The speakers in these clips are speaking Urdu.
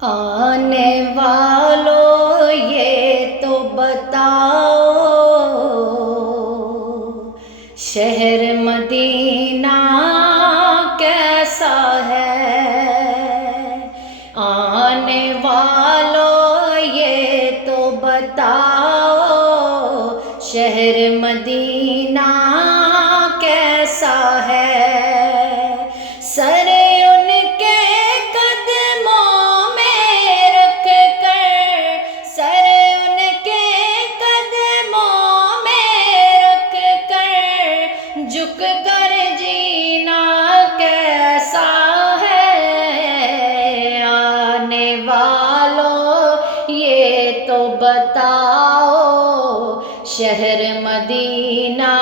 آنے والوں یہ تو بتاؤ شہر مدینہ کیسا ہے؟ آنے والوں یہ تو بتاؤ شہر مدینہ کیسا ہے؟ سر ان کے قدموں میں رکھ کر، سر ان کے قدموں میں رکھ کر جھک کر جینا کیسا ہے؟ آنے والوں یہ تو بتاؤ شہر مدینہ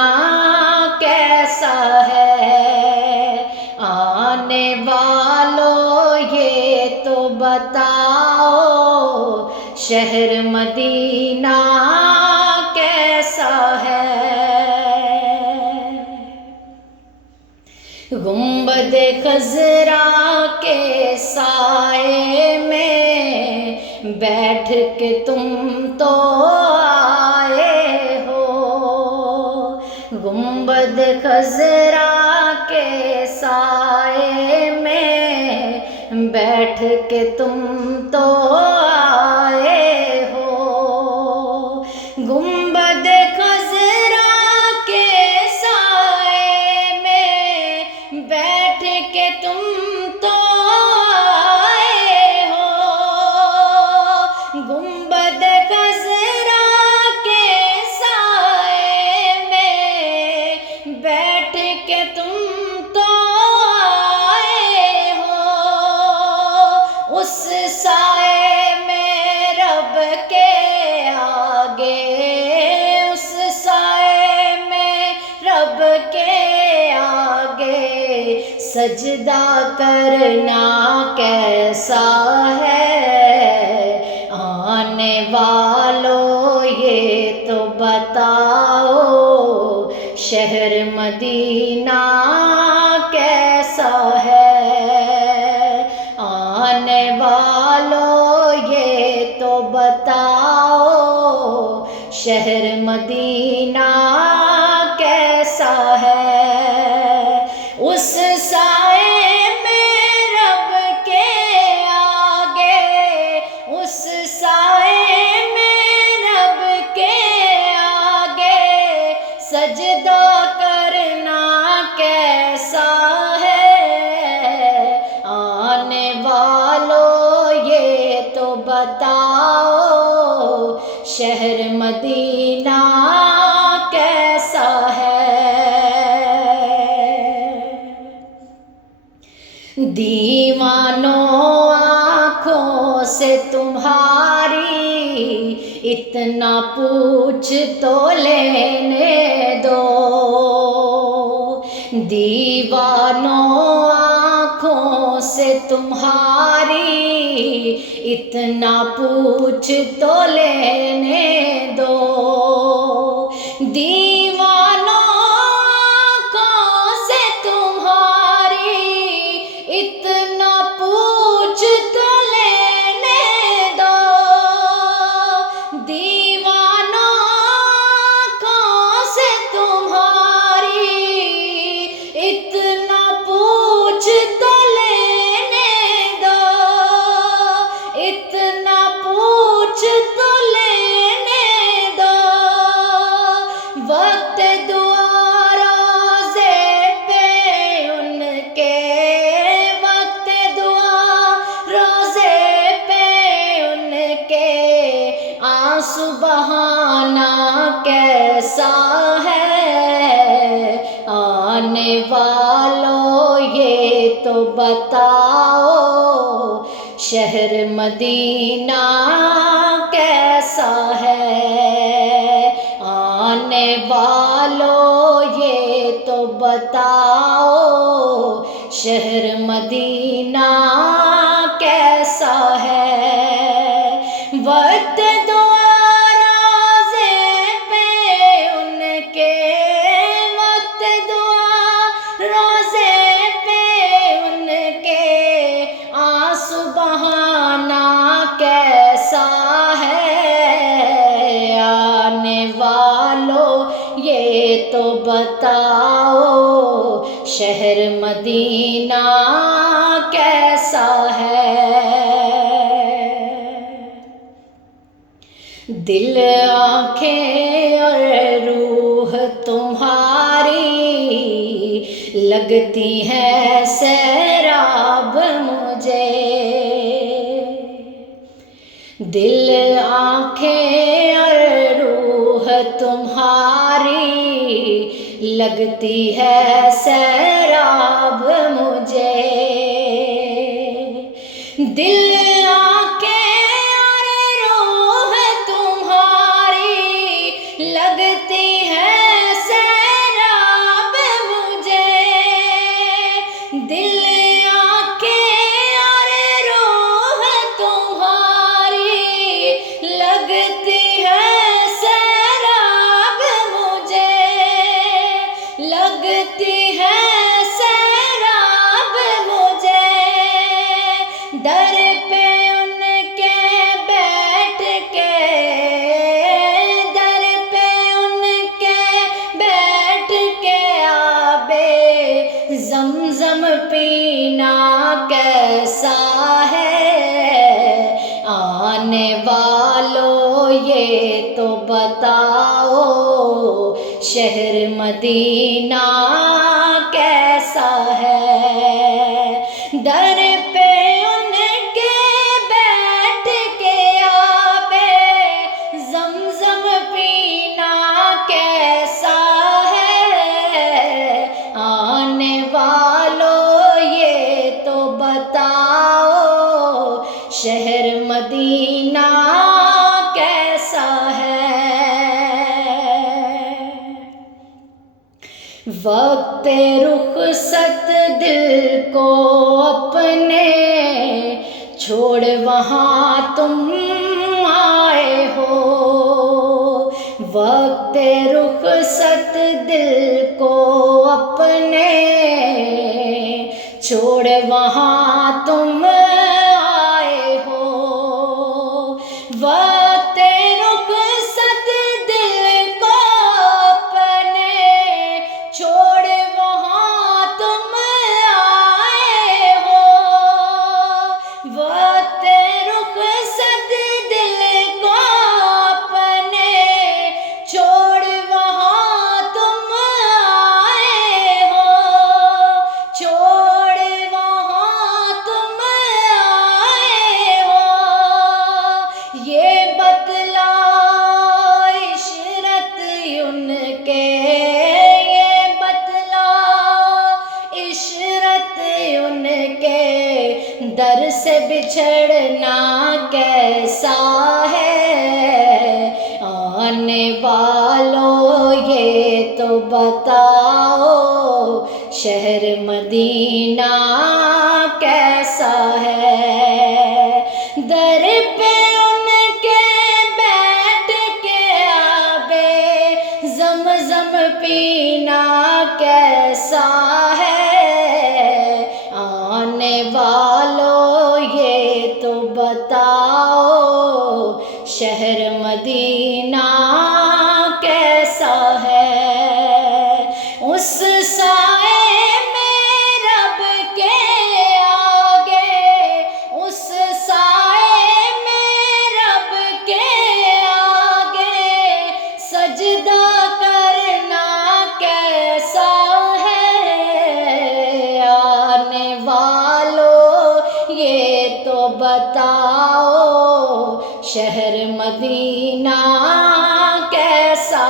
کیسا ہے؟ آنے والوں یہ تو بتاؤ شہر مدینہ کیسا ہے؟ گنبد خضرا کے سائے میں بیٹھ کے تم تو آئے ہو، گنبد خضرا کے سائے میں بیٹھ کے تم تو آئے ہو، گنبد خضرا کے سائے میں بیٹھ کے تم تو آئے ہو، گنبد خضرا کے سائے میں بیٹھ کے تم تو آئے ہو، اس سائے میں رب کے آگے، اس سائے میں رب کے آگے سجدہ کرنا کیسا ہے؟ آنے والوں یہ تو بتاؤ شہر مدینہ کیسا ہے؟ آنے والوں یہ تو بتاؤ شہر مدینہ کیسا ہے؟ اس سائے میں رب کے آگے، اس سائے میں رب کے آگے سجدہ کرنا کیسا ہے؟ آنے والوں یہ تو بتاؤ شہر مدینہ کیسا ہے؟ دیوانوں آنکھوں سے تمہاری اتنا پوچھ تو لینے دو، دیوانوں آنکھوں سے تمہاری اتنا پوچھ تو لینے دو، دیوانوں آنکھوں سے تمہاری اتنا پوچھ تو لینے دو، دیوانوں آنکھوں سے تمہاری اتنا پوچھ تو لینے دو، اتنا پوچھ تو لینے دو، وقت دعا روزے پہ ان کے، وقت دعا روزے پہ ان کے آنسو بہانا کیسا ہے؟ آنے والوں یہ تو بتاؤ شہر مدینہ کیسا ہے؟ آنے والوں یہ تو بتاؤ شہر مدینہ کیسا ہے؟ وقت دعا روزے پہ ان کے، وقت دعا روزے پہ ان کے آنسو بہانا شہر مدینہ کیسا ہے؟ دل آنکھیں اور روح تمہاری لگتی ہے سیراب مجھے، دل آنکھیں اور روح تمہاری لگتی ہے سیراب مجھے، دل آنکھیں اور روح تمہاری لگتی ہے سیراب مجھے، دل آنکھیں اور روح تمہاری لگتی ہے سیراب مجھے، لگتی ہے سیراب مجھے، در پہ ان کے بیٹھ کے، در پہ ان کے بیٹھ کے آبِ زمزم پینا کیسا ہے؟ آنے والوں یہ تو بتاؤ شہر مدینہ کیسا ہے؟ در پہ ان کے بیٹھ کے آبِ زمزم پینا کیسا ہے؟ آنے والوں یہ تو بتاؤ شہر مدینہ کیسا ہے؟ وقت رخصت دل کو اپنے چھوڑ وہاں تم آئے ہو، وقت رخصت دل کو اپنے چھوڑ وہاں تم آئے ہو، وقت رخصت دل کو اپنے چھوڑ وہاں تم آئے ہو، وقت رخصت دل کو اپنے چھوڑ وہاں تم آئے ہو، چھوڑ وہاں تم آئے ہو، یہ بتلا عشرت ان کے، یہ بتلا عشرت ان کے، در سے بچھڑنا کیسا ہے؟ آنے والوں یہ تو بتاؤ شہر مدینہ کیسا ہے؟ در پہ ان کے بیٹھ کے آبِ زمزم پینا کیسا ہے؟ آنے والوں یہ تو بتاؤ شہر مدینہ کیسا ہے؟ اس سائے میں رب کے آگے، اس سائے میں رب کے آگے سجدہ کرنا کیسا ہے؟ آنے والوں یہ تو بتاؤ شہر مدینہ کیسا